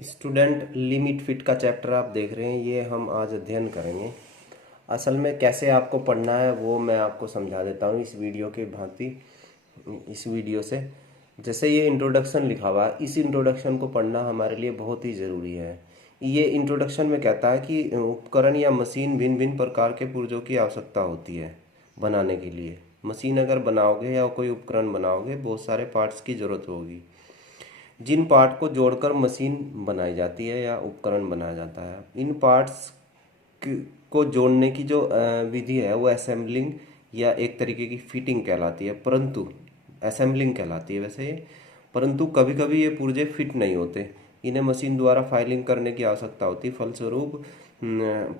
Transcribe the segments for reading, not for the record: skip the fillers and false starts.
Student limit fit का chapter आप देख रहे हैं, ये हम आज अध्ययन करेंगे। असल में कैसे आपको पढ़ना है वो मैं आपको समझा देता हूँ इस वीडियो के भांति। इस वीडियो से जैसे ये इंट्रोडक्शन लिखा हुआ है, इस इंट्रोडक्शन को पढ़ना हमारे लिए बहुत ही ज़रूरी है। ये इंट्रोडक्शन में कहता है कि उपकरण या मशीन भिन्न भिन्न प्रकार के पुर्जों की आवश्यकता होती है बनाने के लिए। मशीन अगर बनाओगे या कोई उपकरण बनाओगे, बहुत सारे पार्ट्स की ज़रूरत होगी। जिन पार्ट को जोड़कर मशीन बनाई जाती है या उपकरण बनाया जाता है, इन पार्ट्स को जोड़ने की जो विधि है वो असेंबलिंग या एक तरीके की फिटिंग कहलाती है। परंतु असेंबलिंग कहलाती है वैसे ये, परंतु कभी कभी ये पुर्जे फिट नहीं होते। इन्हें मशीन द्वारा फाइलिंग करने की आवश्यकता होती है। फलस्वरूप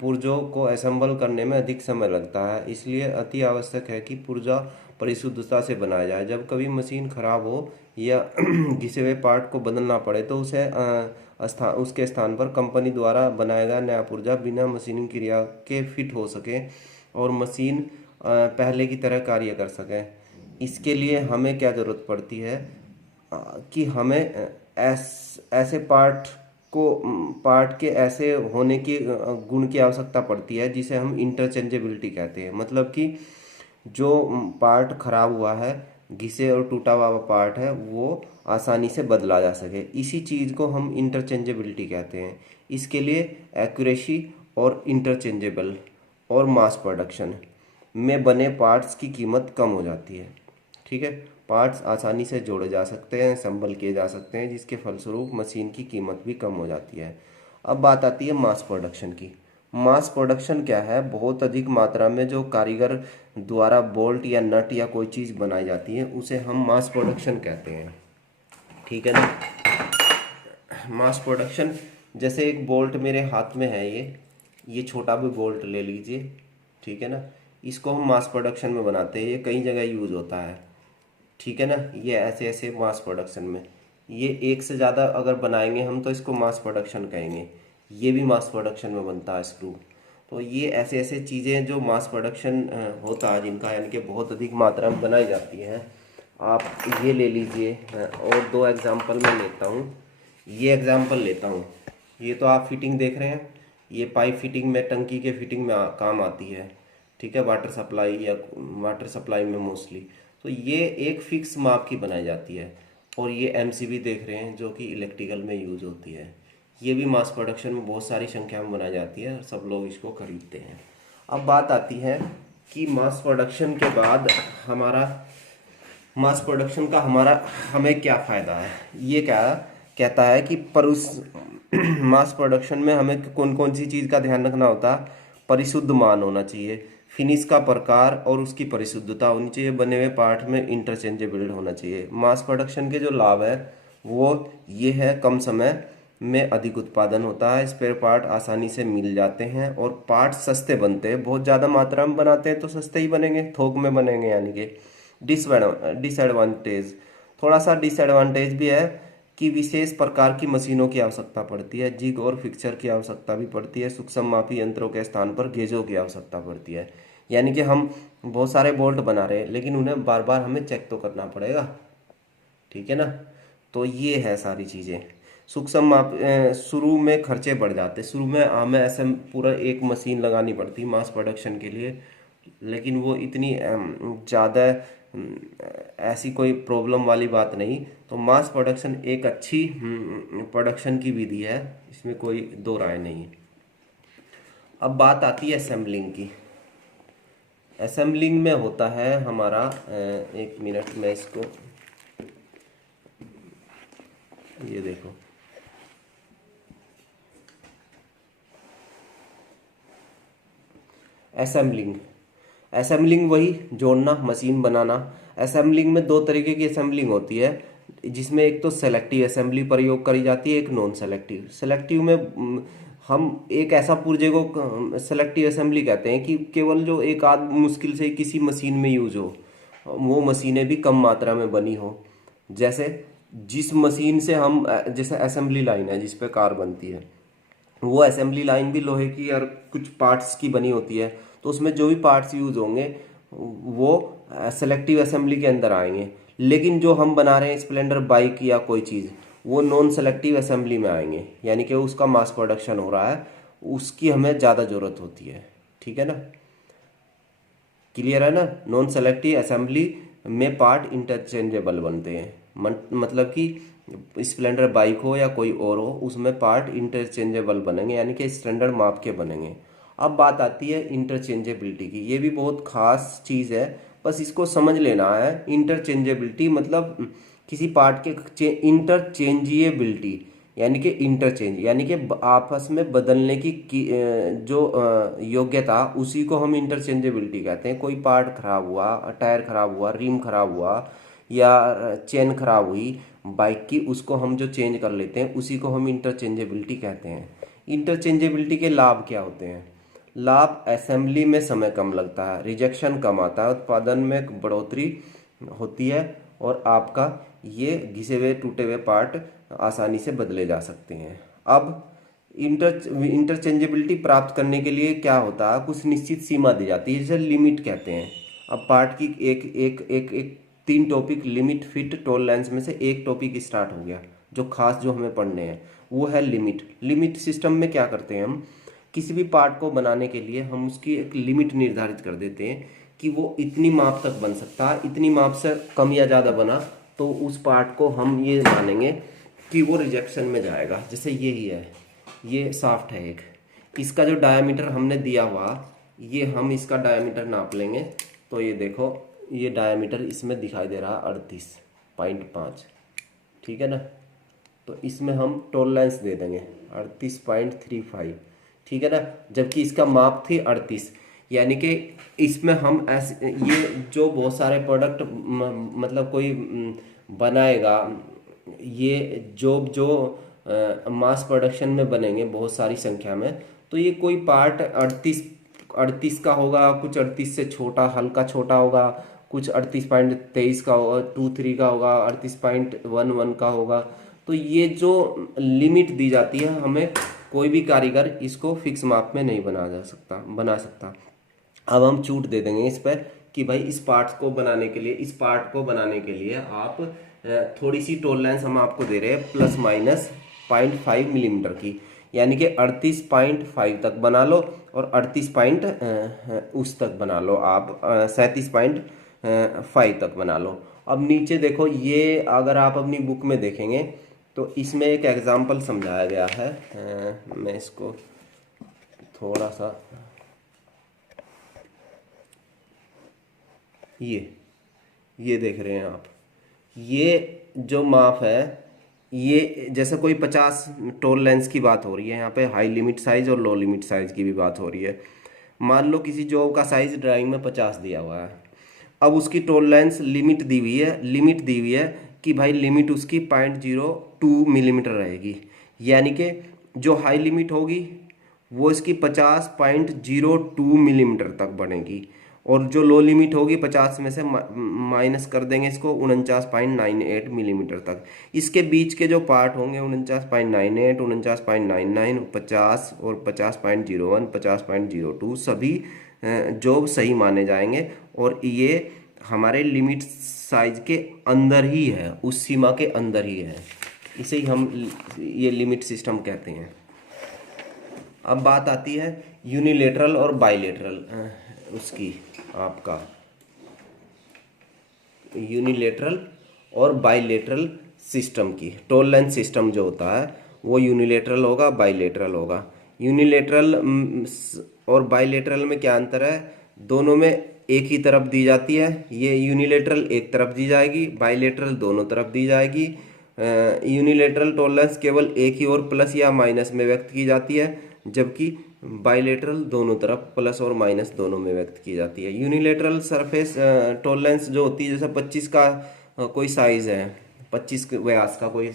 पुर्जों को असेंबल करने में अधिक समय लगता है। इसलिए अति आवश्यक है कि पुर्जा परिशुद्धता से बनाया जाए। जब कभी मशीन खराब हो या घिसे हुए पार्ट को बदलना पड़े तो उसके स्थान पर कंपनी द्वारा बनाया गया नया पुर्जा बिना मशीनिंग क्रिया के फिट हो सके और मशीन पहले की तरह कार्य कर सके। इसके लिए हमें क्या ज़रूरत पड़ती है कि हमें ऐसे पार्ट के ऐसे होने की गुण की आवश्यकता पड़ती है जिसे हम इंटरचेंजेबिलिटी कहते हैं। मतलब कि जो पार्ट खराब हुआ है, घिसे और टूटा हुआ पार्ट है, वो आसानी से बदला जा सके। इसी चीज़ को हम इंटरचेंजेबिलिटी कहते हैं। इसके लिए एक्यूरेसी और इंटरचेंजेबल और मास प्रोडक्शन में बने पार्ट्स की कीमत कम हो जाती है। ठीक है, पार्ट्स आसानी से जोड़े जा सकते हैं, असेंबल किए जा सकते हैं, जिसके फलस्वरूप मशीन की कीमत भी कम हो जाती है। अब बात आती है मास प्रोडक्शन की। मास प्रोडक्शन क्या है? बहुत अधिक मात्रा में जो कारीगर द्वारा बोल्ट या नट या कोई चीज़ बनाई जाती है उसे हम मास प्रोडक्शन कहते हैं। ठीक है ना। मास प्रोडक्शन जैसे एक बोल्ट मेरे हाथ में है, ये छोटा भी बोल्ट ले लीजिए। ठीक है ना, इसको हम मास प्रोडक्शन में बनाते हैं। ये कई जगह यूज़ होता है। ठीक है ना, ये ऐसे ऐसे मास प्रोडक्शन में ये एक से ज़्यादा अगर बनाएंगे हम तो इसको मास प्रोडक्शन कहेंगे। ये भी मास प्रोडक्शन में बनता है स्क्रू। तो ये ऐसे ऐसे चीज़ें जो मास प्रोडक्शन होता है, जिनका यानी कि बहुत अधिक मात्रा में बनाई जाती हैं। आप ये ले लीजिए और दो एग्जांपल मैं लेता हूँ। ये एग्जांपल लेता हूँ। ये तो आप फिटिंग देख रहे हैं, ये पाइप फिटिंग में, टंकी के फिटिंग में काम आती है। ठीक है, वाटर सप्लाई या वाटर सप्लाई में मोस्टली। तो ये एक फिक्स माप की बनाई जाती है। और ये एमसीबी देख रहे हैं जो कि इलेक्ट्रिकल में यूज़ होती है। ये भी मास प्रोडक्शन में बहुत सारी संख्या में बनाई जाती है और सब लोग इसको खरीदते हैं। अब बात आती है कि मास प्रोडक्शन के बाद मास प्रोडक्शन का हमें क्या फ़ायदा है। ये क्या कहता है कि पर उस मास प्रोडक्शन में हमें कौन कौन सी चीज़ का ध्यान रखना होता है। परिशुद्ध मान होना चाहिए, फिनिश का प्रकार और उसकी परिशुद्धता होनी चाहिए, बने हुए पार्ट में इंटरचेंजेबल होना चाहिए। मास प्रोडक्शन के जो लाभ है वो ये है, कम समय में अधिक उत्पादन होता है, स्पेयर पार्ट आसानी से मिल जाते हैं और पार्ट सस्ते बनते हैं। बहुत ज़्यादा मात्रा में बनाते हैं तो सस्ते ही बनेंगे, थोक में बनेंगे। यानी कि डिसएडवांटेज, थोड़ा सा डिसएडवांटेज भी है कि विशेष प्रकार की मशीनों की आवश्यकता पड़ती है। जिग और फिक्सर की आवश्यकता भी पड़ती है। सूक्ष्म मापी यंत्रों के स्थान पर गेजों की आवश्यकता पड़ती है। यानी कि हम बहुत सारे बोल्ट बना रहे हैं लेकिन उन्हें बार बार हमें चेक तो करना पड़ेगा। ठीक है ना। तो ये है सारी चीज़ें। सूक्ष्म माप शुरू में खर्चे बढ़ जाते। शुरू में हमें ऐसे पूरा एक मशीन लगानी पड़ती मास प्रोडक्शन के लिए, लेकिन वो इतनी ज़्यादा ऐसी कोई प्रॉब्लम वाली बात नहीं। तो मास प्रोडक्शन एक अच्छी प्रोडक्शन की विधि है, इसमें कोई दो राय नहीं है। अब बात आती है असेंबलिंग की। असेंबलिंग में होता है हमारा एक मिनट में इसको, ये देखो, असेंबलिंग वही जोड़ना, मशीन बनाना। असेंबलिंग में दो तरीके की असेंबलिंग होती है, जिसमें एक तो सेलेक्टिव असेंबली प्रयोग करी जाती है, एक नॉन सेलेक्टिव। सेलेक्टिव में हम एक ऐसा पुर्जे को सेलेक्टिव असेंबली कहते हैं कि केवल जो एक आध मुश्किल से किसी मशीन में यूज हो, वो मशीनें भी कम मात्रा में बनी हो। जैसे जिस मशीन से हम जैसे असेंबली लाइन है जिस पे कार बनती है, वो असेंबली लाइन भी लोहे की और कुछ पार्ट्स की बनी होती है। तो उसमें जो भी पार्ट्स यूज होंगे वो सेलेक्टिव असेंबली के अंदर आएंगे। लेकिन जो हम बना रहे हैं स्प्लेंडर बाइक या कोई चीज़, वो नॉन सेलेक्टिव असेंबली में आएंगे, यानी कि उसका मास प्रोडक्शन हो रहा है, उसकी हमें ज़्यादा ज़रूरत होती है। ठीक है ना, क्लियर है ना। नॉन सेलेक्टिव असेंबली में पार्ट इंटरचेंजेबल बनते हैं, मतलब कि स्प्लेंडर बाइक हो या कोई और हो, उसमें पार्ट इंटरचेंजेबल बनेंगे, यानी कि स्टैंडर्ड माप के बनेंगे। अब बात आती है इंटरचेंजेबिलिटी की। ये भी बहुत खास चीज़ है, बस इसको समझ लेना है। इंटरचेंजेबिलिटी मतलब किसी पार्ट के इंटरचेंजिएबिलिटी, यानी कि इंटरचेंज, यानी कि आपस में बदलने की जो योग्यता, उसी को हम इंटरचेंजेबिलिटी कहते हैं। कोई पार्ट खराब हुआ, टायर खराब हुआ, रिम खराब हुआ या चेन खराब हुई बाइक की, उसको हम जो चेंज कर लेते हैं उसी को हम इंटरचेंजेबिलिटी कहते हैं। इंटरचेंजेबिलिटी के लाभ क्या होते हैं? लाभ, असेंबली में समय कम लगता है, रिजेक्शन कम आता है, उत्पादन में बढ़ोतरी होती है, और आपका ये घिसे हुए टूटे हुए पार्ट आसानी से बदले जा सकते हैं। अब इंटरचेंजेबिलिटी प्राप्त करने के लिए क्या होता है, कुछ निश्चित सीमा दी जाती है, जिसे लिमिट कहते हैं। अब पार्ट की एक एक एक एक 3 टॉपिक, लिमिट, फिट, टॉलरेंस में से एक टॉपिक स्टार्ट हो गया, जो खास जो हमें पढ़ने हैं वो है लिमिट। लिमिट सिस्टम में क्या करते हैं हम, किसी भी पार्ट को बनाने के लिए हम उसकी एक लिमिट निर्धारित कर देते हैं कि वो इतनी माप तक बन सकता है, इतनी माप से कम या ज़्यादा बना तो उस पार्ट को हम ये मानेंगे कि वो रिजेक्शन में जाएगा। जैसे ये ही है, ये शाफ्ट है एक, इसका जो डायामीटर हमने दिया हुआ, ये हम इसका डायामीटर नाप लेंगे, तो ये देखो ये डायामीटर इसमें दिखाई दे रहा है 38.5। ठीक है ना, तो इसमें हम टॉलरेंस दे देंगे 38.35। ठीक है ना, जबकि इसका माप थी 38, यानी कि इसमें हम ऐसे, ये जो बहुत सारे प्रोडक्ट मतलब कोई बनाएगा, ये जो मास प्रोडक्शन में बनेंगे बहुत सारी संख्या में, तो ये कोई पार्ट 38 का होगा, कुछ 38 से छोटा, हल्का छोटा होगा, कुछ 38.23 का होगा, 23 का होगा, 38.11 का होगा। तो ये जो लिमिट दी जाती है हमें, कोई भी कारीगर इसको फिक्स माप में नहीं बना सकता। अब हम छूट दे देंगे इस पर कि भाई इस पार्ट को बनाने के लिए आप थोड़ी सी टॉलरेंस हम आपको दे रहे हैं, प्लस माइनस 0.5 मिलीमीटर की, यानी कि 38.5 तक बना लो, और 38 पॉइंट उस तक बना लो आप, 37.5 तक बना लो। अब नीचे देखो, ये अगर आप अपनी बुक में देखेंगे तो इसमें एक एग्जाम्पल समझाया गया है। मैं इसको थोड़ा सा, ये देख रहे हैं आप, ये जो माप है, ये जैसे कोई 50 टॉलरेंस की बात हो रही है, यहाँ पे हाई लिमिट साइज और लो लिमिट साइज की भी बात हो रही है। मान लो किसी जॉब का साइज ड्राइंग में 50 दिया हुआ है, अब उसकी टॉलरेंस लिमिट दी हुई है कि भाई लिमिट उसकी 0.02 मिलीमीटर रहेगी, यानी कि जो हाई लिमिट होगी वो इसकी 50.02 मिलीमीटर तक बनेगी, और जो लो लिमिट होगी 50 में से माइनस कर देंगे इसको 49.98 मिलीमीटर तक। इसके बीच के जो पार्ट होंगे 49.98, 49.99, 50 और 50.01, 50.02 सभी जो सही माने जाएंगे, और ये हमारे लिमिट साइज के अंदर ही है, उस सीमा के अंदर ही है, इसे ही हम ये लिमिट सिस्टम कहते हैं। अब बात आती है यूनिलेटरल और बाइलेटरल, उसकी आपका यूनिलेटरल और बाइलेटरल सिस्टम की। टॉलरेंस सिस्टम जो होता है वो यूनिलेटरल होगा, बाइलेटरल होगा। यूनिलेटरल और बाइलेटरल में क्या अंतर है? दोनों में एक ही तरफ दी जाती है, ये यूनिलेटरल एक तरफ दी जाएगी, बाइलेटरल दोनों तरफ दी जाएगी। यूनिलेटरल टॉलरेंस केवल एक ही ओर प्लस या माइनस में व्यक्त की जाती है, जबकि बाइलेटरल दोनों तरफ प्लस और माइनस दोनों में व्यक्त की जाती है। यूनिलेटरल सरफेस टॉलरेंस जो होती है, जैसे 25 का कोई साइज है, 25 व्यास का कोई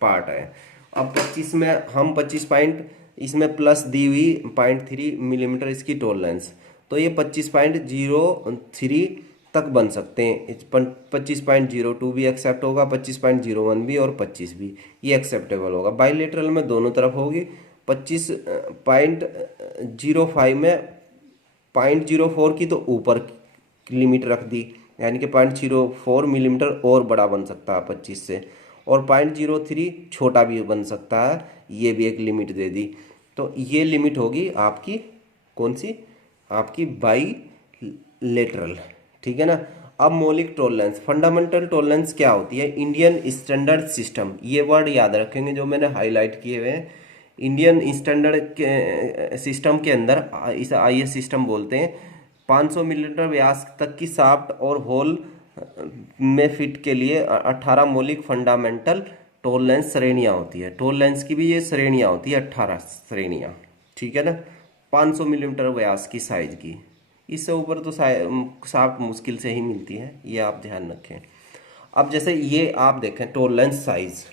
पार्ट है, अब 25 में हम 25 पॉइंट, इसमें प्लस दी हुई 0.3 मिलीमीटर इसकी टॉलरेंस, तो ये 25.03 तक बन सकते हैं। 25.02 भी एक्सेप्ट होगा, 25.01 भी, और 25 भी, ये एक्सेप्टेबल होगा। बाइलेटरल में दोनों तरफ होगी। 25.05 में 0.04 की तो ऊपर लिमिट रख दी, यानी कि 0.04 मिलीमीटर और बड़ा बन सकता है 25 से, और 0.03 छोटा भी बन सकता है, ये भी एक लिमिट दे दी। तो ये लिमिट होगी आपकी कौन सी, आपकी बाई लेटरल, ठीक है ना। अब मौलिक टॉलरेंस, फंडामेंटल टॉलरेंस क्या होती है, इंडियन स्टैंडर्ड सिस्टम, ये वर्ड याद रखेंगे जो मैंने हाईलाइट किए हुए हैं। इंडियन स्टैंडर्ड के सिस्टम के अंदर, इसे IS सिस्टम बोलते हैं, 500 मिलीमीटर व्यास तक की शाफ्ट और होल में फिट के लिए 18 मौलिक फंडामेंटल टॉलरेंस श्रेणियाँ होती है। टॉलरेंस की भी ये श्रेणियाँ होती है, 18 श्रेणियाँ, ठीक है ना। 500 मिलीमीटर व्यास की साइज की, इससे ऊपर तो शाफ्ट मुश्किल से ही मिलती है, ये आप ध्यान रखें। अब जैसे ये आप देखें टॉलरेंस साइज,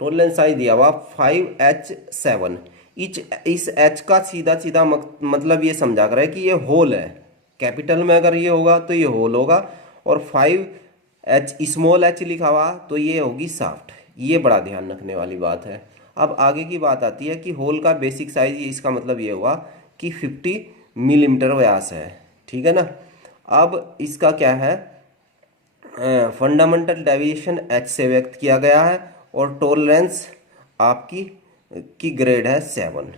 टॉलरेंस साइज दिया हुआ 5H7, इस H का सीधा सीधा मतलब ये समझा कर है कि ये होल है, कैपिटल में अगर ये होगा तो ये होल होगा, और 5H स्मॉल h लिखा हुआ तो ये होगी शाफ्ट। ये बड़ा ध्यान रखने वाली बात है। अब आगे की बात आती है कि होल का बेसिक साइज, इसका मतलब ये हुआ कि 50 मिलीमीटर व्यास है, ठीक है ना। अब इसका क्या है, फंडामेंटल डेविएशन H से व्यक्त किया गया है, और टॉलरेंस आपकी की ग्रेड है 7,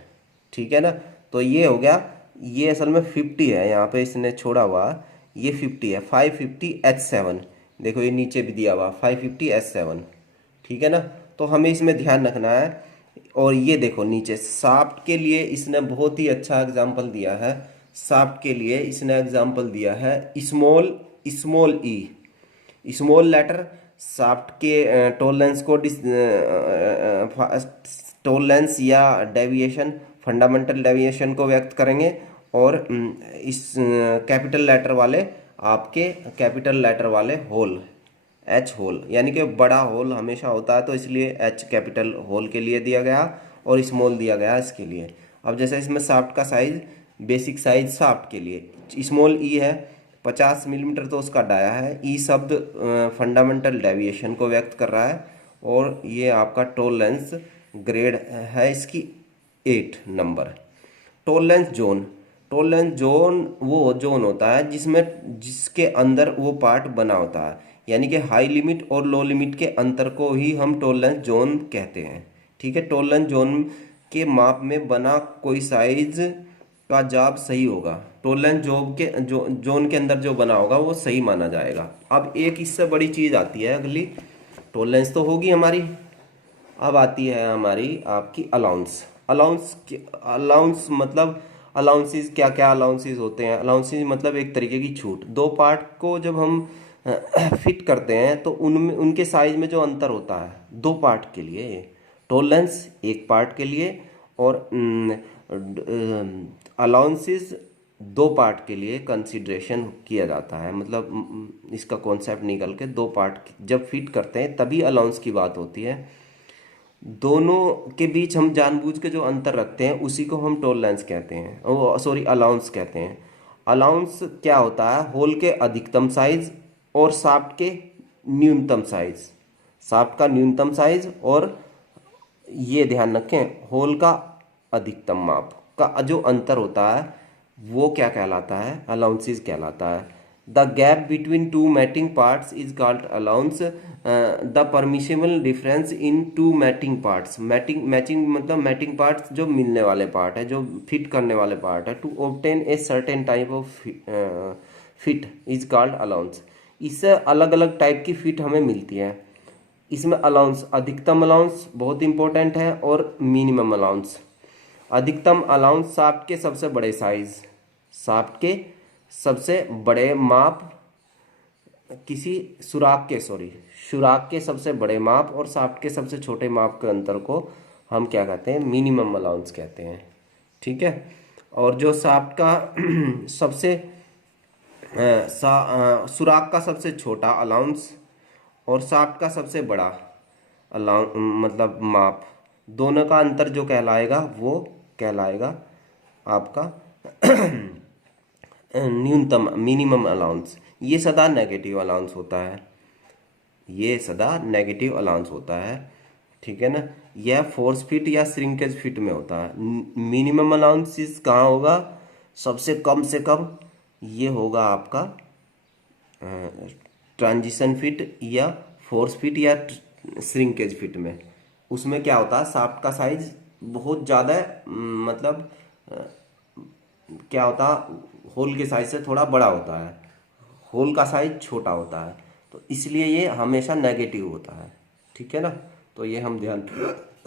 ठीक है ना। तो ये हो गया, ये असल में 50 है, यहाँ पे इसने छोड़ा हुआ, ये 50 है, 550H7, देखो ये नीचे भी दिया हुआ 550H7, ठीक है ना। तो हमें इसमें ध्यान रखना है। और ये देखो नीचे शाफ्ट के लिए इसने बहुत ही अच्छा एग्जाम्पल दिया है, शाफ्ट के लिए इसने एग्जाम्पल दिया है स्मॉल स्मॉल ई, स्मॉल लेटर शाफ्ट के टॉलरेंस को टॉलरेंस या डेविएशन, फंडामेंटल डेविएशन को व्यक्त करेंगे, और इस कैपिटल लेटर वाले, आपके कैपिटल लेटर वाले होल, H होल, यानी कि बड़ा होल हमेशा होता है, तो इसलिए H कैपिटल होल के लिए दिया गया और स्मॉल दिया गया इसके लिए। अब जैसे इसमें शाफ्ट का साइज, बेसिक साइज शाफ्ट के लिए स्मॉल ई है, 50 मिलीमीटर तो उसका डाया है। ई शब्द फंडामेंटल डेविएशन को व्यक्त कर रहा है, और ये आपका टॉलरेंस ग्रेड है इसकी 8 number. Tolerance zone, tolerance zone वो जोन होता है जिसमें जिसके अंदर वो पार्ट बना होता है, यानी कि हाई लिमिट और लो लिमिट के अंतर को ही हम टॉलरेंस जोन कहते हैं, ठीक है। टॉलरेंस जोन के माप में बना कोई साइज का जॉब सही होगा, टॉलरेंस जोन के अंदर जो बना होगा वो सही माना जाएगा। अब एक इससे बड़ी चीज़ आती है अगली, टॉलरेंस तो होगी हमारी, अब आती है हमारी आपकी अलाउंस। अलाउंस मतलब अलाउंसेस, क्या क्या अलाउंसेस होते हैं, अलाउंसेस मतलब एक तरीके की छूट। दो पार्ट को जब हम फिट करते हैं तो उनमें उनके साइज में जो अंतर होता है, दो पार्ट के लिए टॉलरेंस एक पार्ट के लिए, और अलाउंसेस दो पार्ट के लिए कंसिडरेशन किया जाता है। मतलब इसका कॉन्सेप्ट निकल के, दो पार्ट जब फिट करते हैं तभी अलाउंस की बात होती है। दोनों के बीच हम जानबूझ के जो अंतर रखते हैं उसी को हम टॉलरेंस कहते हैं, ओ सॉरी अलाउंस कहते हैं। अलाउंस क्या होता है, होल के अधिकतम साइज और शाफ्ट के न्यूनतम साइज, शाफ्ट का न्यूनतम साइज, और ये ध्यान रखें होल का अधिकतम माप का जो अंतर होता है वो क्या कहलाता है, अलाउंसेस कहलाता है। The gap between two mating parts is called allowance, the permissible difference in two mating parts, matching मतलब मैटिंग पार्ट्स जो मिलने वाले पार्ट है, जो फिट करने वाले पार्ट है, to obtain a certain type of fit is called allowance. इससे अलग अलग टाइप की फिट हमें मिलती है। इसमें अलाउंस, अधिकतम अलाउंस बहुत इंपॉर्टेंट है, और मिनिमम अलाउंस। अधिकतम अलाउंस शाफ्ट के सबसे बड़े साइज, शाफ्ट के सबसे बड़े माप, किसी सुराख के सबसे बड़े माप और शाफ्ट के सबसे छोटे माप के अंतर को हम क्या कहते हैं, मिनिमम अलाउंस कहते हैं, ठीक है। और जो शाफ्ट का सबसे सुराख का सबसे छोटा अलाउंस और शाफ्ट का सबसे बड़ा अलाउंस मतलब माप, दोनों का अंतर जो कहलाएगा वो कहलाएगा आपका न्यूनतम मिनिमम अलाउंस। ये सदा नेगेटिव अलाउंस होता है, ये सदा नेगेटिव अलाउंस होता है, ठीक है ना। यह फोर्स फिट या श्रिंकेज फिट में होता है। मिनिमम अलाउंस कहाँ होगा, सबसे कम से कम ये होगा आपका ट्रांजिशन फिट या फोर्स फिट या श्रिंकेज फिट में। उसमें क्या होता है, शाफ्ट का साइज बहुत ज़्यादा मतलब क्या होता है, होल के साइज से थोड़ा बड़ा होता है, होल का साइज छोटा होता है, तो इसलिए ये हमेशा नेगेटिव होता है। ठीक है ना, तो ये हम ध्यान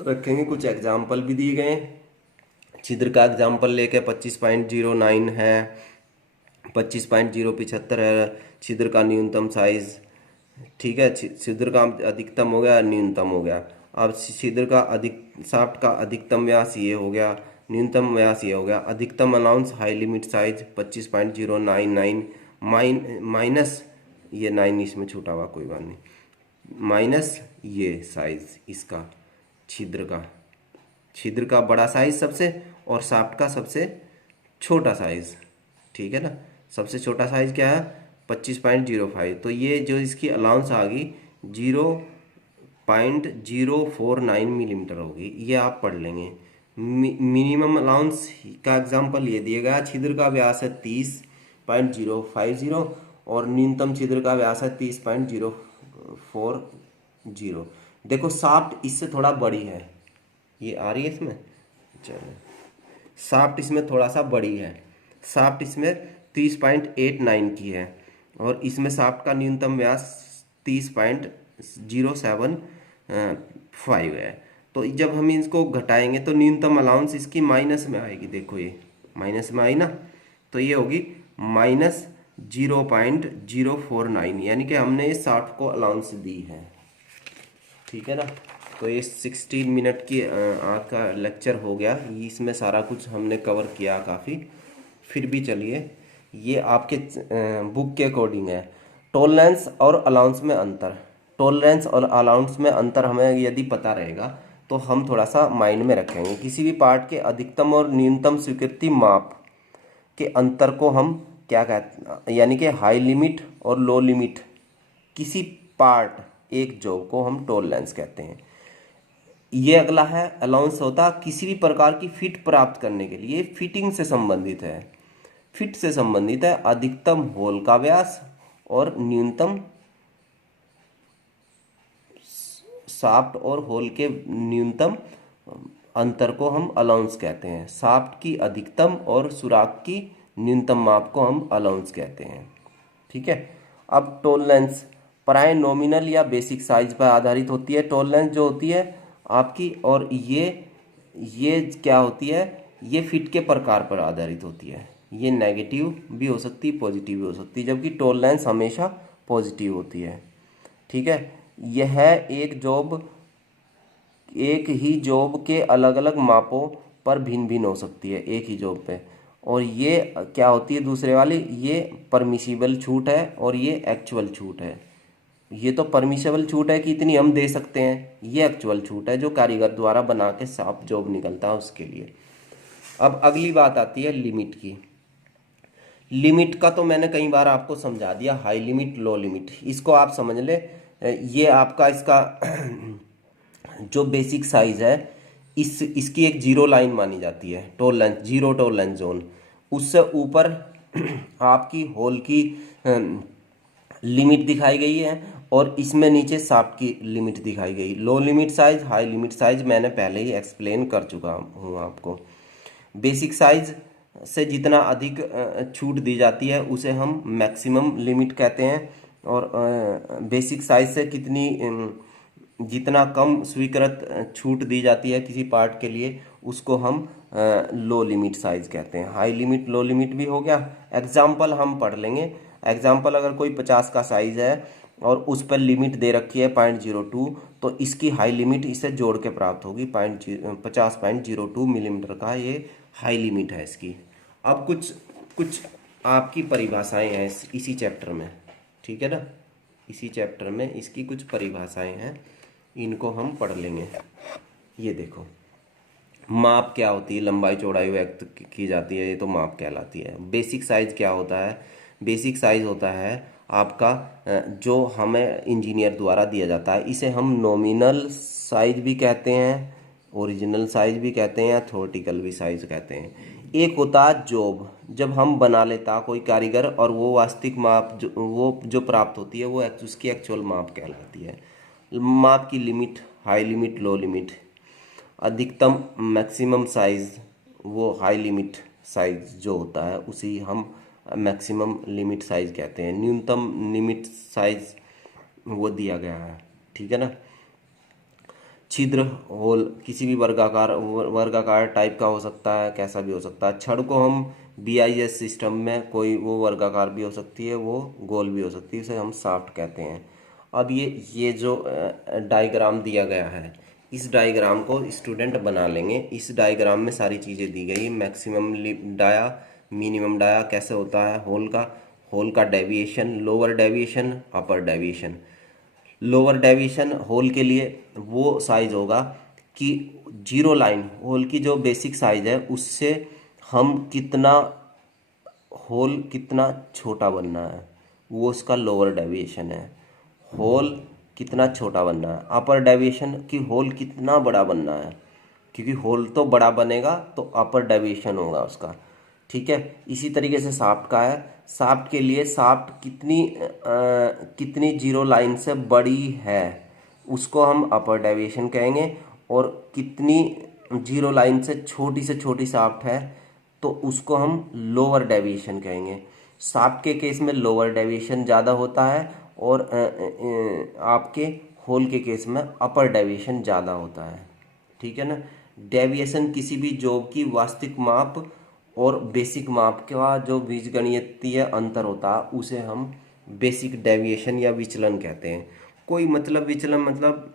रखेंगे। कुछ एग्जाम्पल भी दिए गए हैं। छिद्र का एग्जाम्पल लेके 25.09 है, 25.075 है छिद्र का न्यूनतम साइज। ठीक है, छिद्र का अधिकतम हो गया, न्यूनतम हो गया। अब छिद्र का शाफ्ट का अधिकतम व्यास ये हो गया, न्यूनतम व्यास ये हो गया। अधिकतम allowance high limit size 25.099 minus ये 9 इसमें छूटा हुआ, कोई बात नहीं, माइनस ये साइज इसका छिद्र का बड़ा साइज सबसे, और शाफ्ट का सबसे छोटा साइज। ठीक है ना, सबसे छोटा साइज क्या है 25.05, तो ये जो इसकी अलाउंस आ गई 0.049 मिलीमीटर होगी, ये आप पढ़ लेंगे। मिनिमम अलाउंस का एग्जांपल ये दिया गया, छिद्र का व्यास है 30.050 और न्यूनतम छिद्र का व्यास है 30.040। देखो शाफ्ट इससे थोड़ा बड़ी है, ये आ रही है इसमें, चलो शाफ्ट इसमें थोड़ा सा बड़ी है, शाफ्ट इसमें 30.89 की है, और इसमें शाफ्ट का न्यूनतम व्यास 30.075 है। तो जब हम इसको घटाएंगे तो न्यूनतम अलाउंस इसकी माइनस में आएगी। देखो ये माइनस में आई ना, तो ये होगी माइनस 0.049, यानी कि हमने इस शाफ्ट को अलाउंस दी है। ठीक है ना, तो ये 16 मिनट की आपका लेक्चर हो गया, इसमें सारा कुछ हमने कवर किया काफ़ी। फिर भी चलिए, ये आपके बुक के अकॉर्डिंग है। टॉलरेंस और अलाउंस में अंतर, टॉलरेंस और अलाउंस में अंतर हमें यदि पता रहेगा तो हम थोड़ा सा माइंड में रखेंगे। किसी भी पार्ट के अधिकतम और न्यूनतम स्वीकृति माप के अंतर को हम क्या कहते हैं, यानी कि हाई लिमिट और लो लिमिट किसी पार्ट एक जॉब को हम टॉलरेंस कहते हैं। ये अगला है अलाउंस होता किसी भी प्रकार की फिट प्राप्त करने के लिए, फिटिंग से संबंधित है, फिट से संबंधित है। अधिकतम होल का व्यास और न्यूनतम शाफ्ट और होल के न्यूनतम अंतर को हम अलाउंस कहते हैं। शाफ्ट की अधिकतम और सुराख की न्यूनतम माप को हम अलाउंस कहते हैं। ठीक है, अब टॉलरेंस प्राय नॉमिनल या बेसिक साइज पर आधारित होती है। टॉलरेंस जो होती है आपकी, और ये क्या होती है, ये फिट के प्रकार पर आधारित होती है। ये नेगेटिव भी हो सकती है, पॉजिटिव भी हो सकती है, जबकि टॉलरेंस हमेशा पॉजिटिव होती है। ठीक है, यह एक ही जॉब के अलग अलग मापों पर भिन्न भिन्न हो सकती है, एक ही जॉब पे। और ये क्या होती है दूसरे वाली, ये परमिसिबल छूट है और ये एक्चुअल छूट है। ये तो परमिसिबल छूट है कि इतनी हम दे सकते हैं, ये एक्चुअल छूट है जो कारीगर द्वारा बना के साफ जॉब निकलता है उसके लिए। अब अगली बात आती है लिमिट की। लिमिट का तो मैंने कई बार आपको समझा दिया, हाई लिमिट लो लिमिट, इसको आप समझ ले। ये आपका इसका जो बेसिक साइज है, इसकी एक जीरो लाइन मानी जाती है, टॉलरेंस, जीरो टॉलरेंस जोन। उससे ऊपर आपकी होल की लिमिट दिखाई गई है, और इसमें नीचे शाफ्ट की लिमिट दिखाई गई। Low limit size, high limit size मैंने पहले ही एक्सप्लेन कर चुका हूँ आपको। बेसिक साइज से जितना अधिक छूट दी जाती है उसे हम मैक्सिमम लिमिट कहते हैं, और बेसिक साइज से जितना कम स्वीकृत छूट दी जाती है किसी पार्ट के लिए उसको हम लो लिमिट साइज कहते हैं। हाई लिमिट लो लिमिट भी हो गया। एग्जाम्पल हम पढ़ लेंगे। एग्जाम्पल, अगर कोई 50 का साइज है और उस पर लिमिट दे रखी है 0.02, तो इसकी हाई लिमिट इसे जोड़ के प्राप्त होगी 50.02 मिलीमीटर का, ये हाई लिमिट है इसकी। अब कुछ आपकी परिभाषाएं हैं इसी चैप्टर में। ठीक है ना, इसी चैप्टर में इसकी कुछ परिभाषाएं हैं, इनको हम पढ़ लेंगे। ये देखो, माप क्या होती है, लंबाई चौड़ाई व्यक्त की जाती है, ये तो माप कहलाती है। बेसिक साइज क्या होता है, बेसिक साइज होता है आपका जो हमें इंजीनियर द्वारा दिया जाता है, इसे हम नॉमिनल साइज भी कहते हैं, ओरिजिनल साइज भी कहते हैं, थ्योरेटिकल भी साइज कहते हैं। एक होता है जॉब, जब हम बना लेता कोई कारीगर, और वो वास्तविक माप वो जो प्राप्त होती है वो उसकी एक्चुअल माप कहलाती है। माप की लिमिट, हाई लिमिट, लो लिमिट, अधिकतम मैक्सिमम साइज, वो हाई लिमिट साइज जो होता है उसी हम मैक्सिमम लिमिट साइज कहते हैं। न्यूनतम लिमिट साइज वो दिया गया है, ठीक है ना। छिद्र, होल किसी भी वर्गाकार टाइप का हो सकता है, कैसा भी हो सकता है। छड़ को हम BIS सिस्टम में कोई वो वर्गाकार भी हो सकती है, वो गोल भी हो सकती है, उसे हम शाफ्ट कहते हैं। अब ये जो डायग्राम दिया गया है, इस डायग्राम को स्टूडेंट बना लेंगे। इस डायग्राम में सारी चीज़ें दी गई, मैक्सिमम डाया, मिनिमम डाया कैसे होता है, होल का deviation, lower deviation, upper deviation. Lower deviation hole के लिए वो साइज होगा कि जीरो लाइन, होल की जो बेसिक साइज है उससे हम होल कितना छोटा बनना है, वो उसका लोअर डेविएशन है। होल कितना छोटा बनना है। अपर डेविएशन कि होल कितना बड़ा बनना है, क्योंकि होल तो बड़ा बनेगा तो अपर डेविएशन होगा उसका, ठीक है। इसी तरीके से शाफ्ट का है। शाफ्ट के लिए शाफ्ट कितनी जीरो लाइन से बड़ी है उसको हम अपर डेविएशन कहेंगे, और कितनी जीरो लाइन से छोटी शाफ्ट है तो उसको हम लोअर डेविएशन कहेंगे। शाफ्ट के केस में लोअर डेविएशन ज़्यादा होता है, और आपके होल के केस में अपर डेविएशन ज़्यादा होता है, ठीक है ना। डेविएशन किसी भी जॉब की वास्तविक माप और बेसिक माप का जो बीजगणितीय अंतर होता है उसे हम बेसिक डेविएशन या विचलन कहते हैं। कोई मतलब विचलन मतलब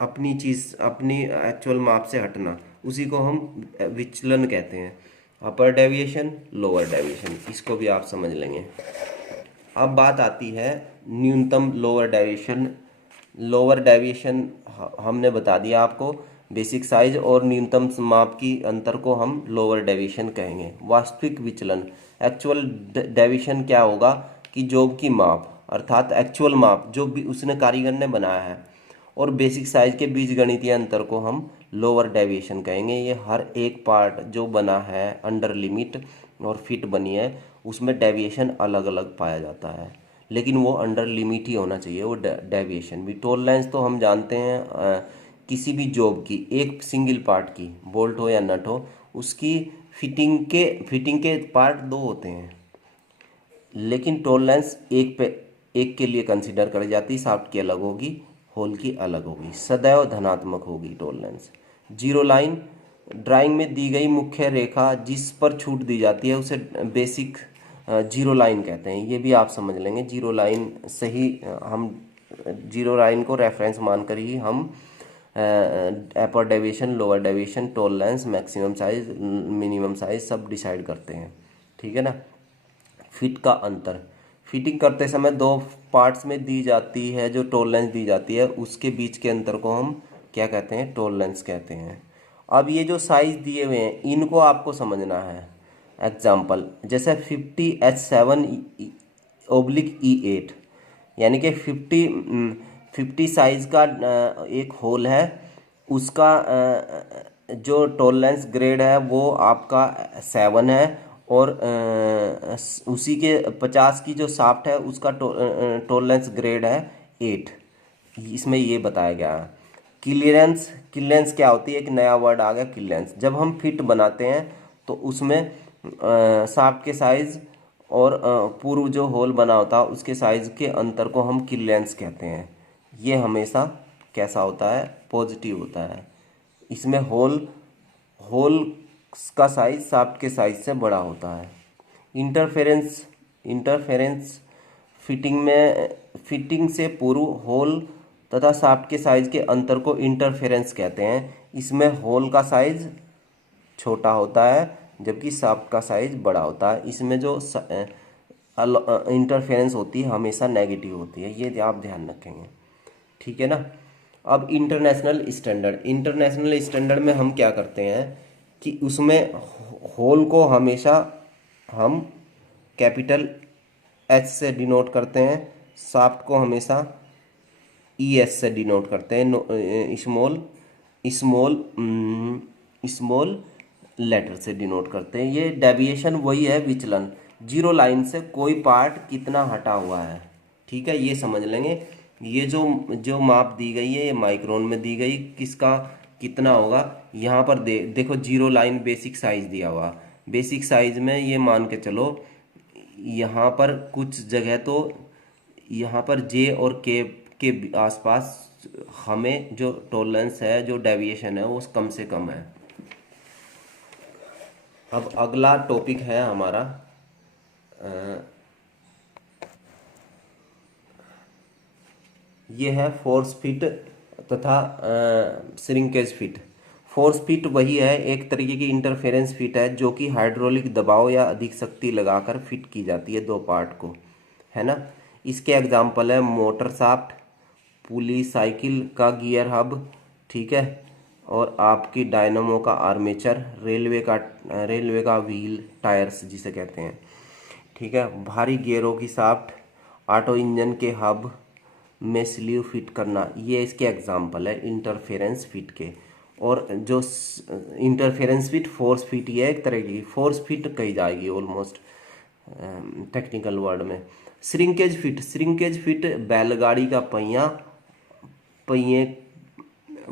अपनी चीज़ अपनी एक्चुअल माप से हटना, उसी को हम विचलन कहते हैं। अपर डेविएशन, लोअर डेविएशन, इसको भी आप समझ लेंगे। अब बात आती है न्यूनतम लोअर डेविएशन। लोअर डेविएशन हमने बता दिया आपको, बेसिक साइज और न्यूनतम माप की अंतर को हम लोअर डेविएशन कहेंगे। वास्तविक विचलन, एक्चुअल डेविएशन क्या होगा कि जॉब की माप अर्थात एक्चुअल माप जो भी उसने कारीगर ने बनाया है और बेसिक साइज के बीच गणितीय अंतर को हम लोअर डेविएशन कहेंगे। ये हर एक पार्ट जो बना है अंडर लिमिट और फिट बनी है उसमें डेविएशन अलग अलग पाया जाता है, लेकिन वो अंडर लिमिट ही होना चाहिए वो डेविएशन भी। टॉलरेंस तो हम जानते हैं किसी भी जॉब की एक सिंगल पार्ट की, बोल्ट हो या नट हो, उसकी फिटिंग के पार्ट दो होते हैं, लेकिन टॉलरेंस एक के लिए कंसीडर करी जाती है। शाफ्ट की अलग होगी, होल की अलग होगी, सदैव धनात्मक होगी टॉलरेंस। जीरो लाइन, ड्राइंग में दी गई मुख्य रेखा जिस पर छूट दी जाती है उसे बेसिक जीरो लाइन कहते हैं। ये भी आप समझ लेंगे। जीरो लाइन सही, हम जीरो लाइन को रेफरेंस मानकर ही हम अपर deviation, lower deviation, tolerance, maximum size, minimum size सब डिसाइड करते हैं, ठीक है ना। फिट का अंतर, फिटिंग करते समय दो पार्ट्स में दी जाती है जो टॉलरेंस दी जाती है उसके बीच के अंतर को हम क्या कहते हैं, टॉलरेंस कहते हैं। अब ये जो साइज दिए हुए हैं इनको आपको समझना है। एग्जाम्पल जैसे 50H7/E8 यानी कि 50 साइज का एक होल है, उसका जो टॉलरेंस ग्रेड है वो आपका 7 है, और उसी के 50 की जो शाफ्ट है उसका टॉलरेंस ग्रेड है 8। इसमें ये बताया गया है। क्लियरेंस क्या होती है, एक नया वर्ड आ गया क्लियरेंस। जब हम फिट बनाते हैं तो उसमें शाफ्ट के साइज और पूर्व जो होल बना होता है उसके साइज के अंतर को हम क्लियरेंस कहते हैं। ये हमेशा कैसा होता है, पॉजिटिव होता है। इसमें होल का साइज शाफ्ट के साइज से बड़ा होता है। इंटरफेरेंस फिटिंग से पूर्व होल तथा शाफ्ट के साइज के अंतर को इंटरफेरेंस कहते हैं। इसमें होल का साइज छोटा होता है जबकि शाफ्ट का साइज बड़ा होता है। इसमें जो इंटरफेरेंस होती है हमेशा नेगेटिव होती है, ये आप ध्यान रखेंगे, ठीक है ना। अब इंटरनेशनल स्टैंडर्ड में हम क्या करते हैं कि उसमें होल को हमेशा हम कैपिटल H से डिनोट करते हैं, शाफ्ट को हमेशा ES से डिनोट करते हैं, स्मॉल लेटर से डिनोट करते हैं। ये डेविएशन वही है विचलन, जीरो लाइन से कोई पार्ट कितना हटा हुआ है, ठीक है, ये समझ लेंगे। ये जो जो माप दी गई है ये माइक्रोन में दी गई, किसका कितना होगा यहाँ पर देखो, जीरो लाइन बेसिक साइज दिया हुआ। बेसिक साइज में ये मान के चलो, यहाँ पर कुछ जगह तो यहाँ पर जे और के आसपास हमें जो टॉलरेंस है, जो डेविएशन है, वो कम से कम है। अब अगला टॉपिक है हमारा ये है फोर्स फिट तथा श्रिंकेज फिट। फोर्स फिट वही है, एक तरीके की इंटरफेरेंस फिट है, जो कि हाइड्रोलिक दबाव या अधिक शक्ति लगाकर फिट की जाती है दो पार्ट को, है ना। इसके एग्जाम्पल है मोटर शाफ्ट, पुली, साइकिल का गियर हब, ठीक है, और आपकी डायनामो का आर्मेचर, रेलवे का व्हील, टायर्स जिसे कहते हैं, ठीक है, भारी गियरों की शाफ्ट, ऑटो इंजन के हब में स्लीव फिट करना, ये इसके एग्जाम्पल है इंटरफेरेंस फिट के। और जो इंटरफेरेंस फिट, फोर्स फिट, ये एक तरह की फोर्स फिट कही जाएगी ऑलमोस्ट टेक्निकल वर्ड में। श्रिंकेज फिट बैलगाड़ी का पहिए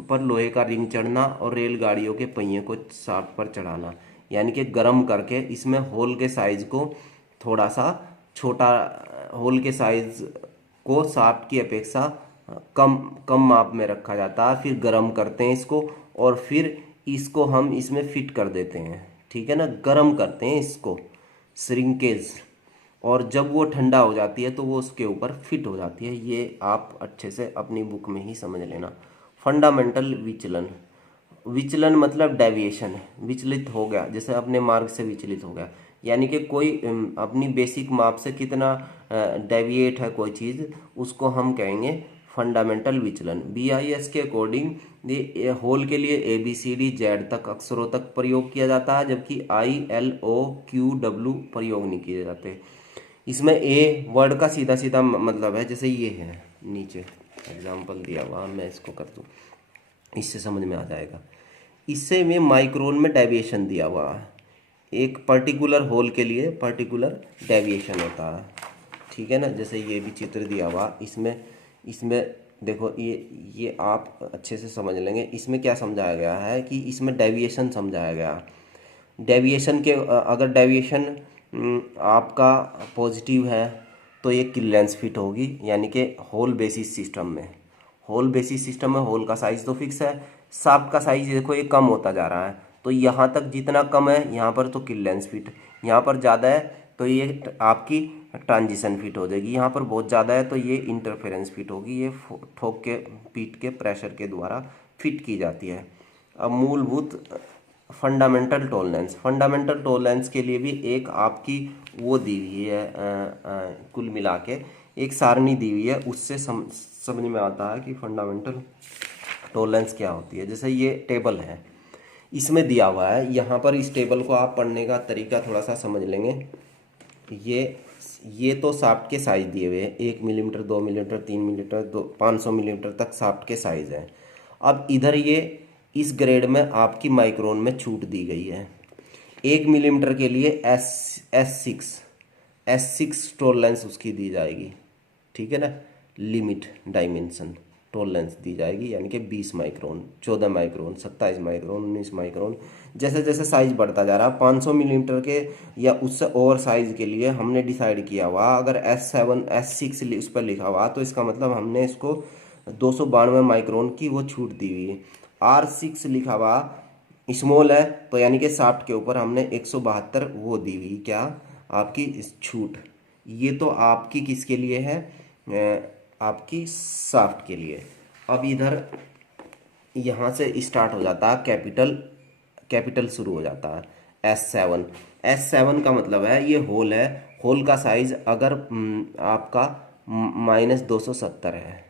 पर लोहे का रिंग चढ़ना और रेलगाड़ियों के पहिए को शाफ्ट पर चढ़ाना, यानी कि गर्म करके इसमें होल के साइज को थोड़ा सा छोटा, होल के साइज को शाफ्ट की अपेक्षा कम कम माप में रखा जाता है, फिर गर्म करते हैं इसको और फिर इसको हम इसमें फिट कर देते हैं, ठीक है ना, गर्म करते हैं इसको, श्रिंकेज। और जब वो ठंडा हो जाती है तो वो उसके ऊपर फिट हो जाती है। ये आप अच्छे से अपनी बुक में ही समझ लेना। फंडामेंटल विचलन, विचलन मतलब डेविएशन, विचलित हो गया, जैसे अपने मार्ग से विचलित हो गया, यानी कि कोई अपनी बेसिक माप से कितना डेविएट है कोई चीज़, उसको हम कहेंगे फंडामेंटल विचलन। BIS के अकॉर्डिंग ये होल के लिए ABCD Z तक अक्षरों तक प्रयोग किया जाता है, जबकि ILOQW प्रयोग नहीं किए जाते। इसमें ए वर्ड का सीधा सीधा मतलब है, जैसे ये है, नीचे एग्जाम्पल दिया हुआ, मैं इसको कर दूँ, इससे समझ में आ जाएगा। इससे में माइक्रोन में डेविएशन दिया हुआ है, एक पर्टिकुलर होल के लिए पर्टिकुलर डेविएशन होता है, ठीक है ना। जैसे ये भी चित्र दिया हुआ, इसमें इसमें देखो, ये आप अच्छे से समझ लेंगे। इसमें क्या समझाया गया है कि इसमें डेविएशन समझाया गया। डेविएशन के अगर डेविएशन आपका पॉजिटिव है तो ये किल फिट होगी, यानी कि होल बेसिस सिस्टम में। होल बेसिस सिस्टम में होल का साइज तो फिक्स है, शाफ्ट का साइज देखो ये कम होता जा रहा है, तो यहाँ तक जितना कम है यहाँ पर तो किल फिट, यहाँ पर ज़्यादा है तो ये आपकी ट्रांजिशन फिट हो जाएगी, यहाँ पर बहुत ज़्यादा है तो ये इंटरफेरेंस फिट होगी। ये ठोक के पीठ के प्रेशर के द्वारा फिट की जाती है। अब मूलभूत फंडामेंटल टॉलरेंस के लिए भी एक आपकी वो दी हुई है, कुल मिला के एक सारणी दी हुई है, उससे समझ में आता है कि फंडामेंटल टॉलरेंस क्या होती है। जैसे ये टेबल है, इसमें दिया हुआ है, यहाँ पर इस टेबल को आप पढ़ने का तरीका थोड़ा सा समझ लेंगे। ये तो शाफ्ट के साइज दिए हुए हैं, 1 मिलीमीटर, 2 मिलीमीटर, 3 मिलीमीटर, 500 मिलीमीटर तक शाफ्ट के साइज हैं। अब इधर ये इस ग्रेड में आपकी माइक्रोन में छूट दी गई है। 1 मिलीमीटर के लिए एस सिक्स टॉलरेंस उसकी दी जाएगी, ठीक है ना, लिमिट डायमेंशन टॉलरेंस दी जाएगी, यानी कि 20 माइक्रोन, 14 माइक्रोन, 27 माइक्रोन, 19 माइक्रोन। जैसे जैसे साइज बढ़ता जा रहा है, 500 मिलीमीटर के या उससे और साइज के लिए हमने डिसाइड किया हुआ, अगर S7 S6 उस पर लिखा हुआ तो इसका मतलब हमने इसको 292 माइक्रोन की वो छूट दी हुई है। R6 लिखा हुआ स्मॉल है तो यानी कि शाफ्ट के ऊपर हमने 172 वो दी हुई, क्या आपकी छूट। ये तो आपकी किसके लिए है, आपकी शाफ्ट के लिए। अब इधर यहाँ से स्टार्ट हो जाता है कैपिटल शुरू हो जाता है S7 का मतलब है ये होल है, होल का साइज अगर आपका -270 है,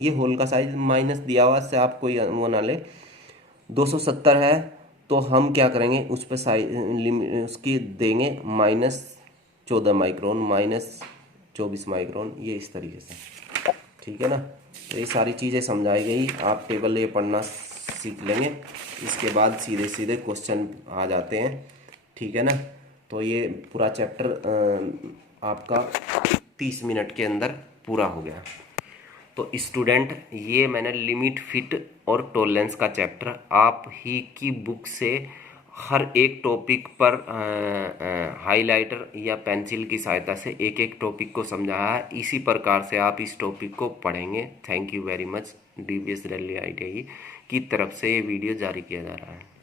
ये होल का साइज माइनस दिया हुआ से आप कोई वो ना ले, 270 है तो हम क्या करेंगे उस पर साइज उसकी देंगे -14 माइक्रोन, -24 माइक्रोन, ये इस तरीके से, ठीक है ना। तो ये सारी चीज़ें समझाई गई, आप टेबल ये पढ़ना सीख लेंगे, इसके बाद सीधे सीधे क्वेश्चन आ जाते हैं, ठीक है ना। तो ये पूरा चैप्टर आपका 30 मिनट के अंदर पूरा हो गया। तो स्टूडेंट, ये मैंने लिमिट, फिट और टॉलरेंस का चैप्टर आप ही की बुक से हर एक टॉपिक पर हाइलाइटर या पेंसिल की सहायता से एक एक टॉपिक को समझाया है। इसी प्रकार से आप इस टॉपिक को पढ़ेंगे। Thank you very much. DBS Delhi ITI की तरफ से ये वीडियो जारी किया जा रहा है।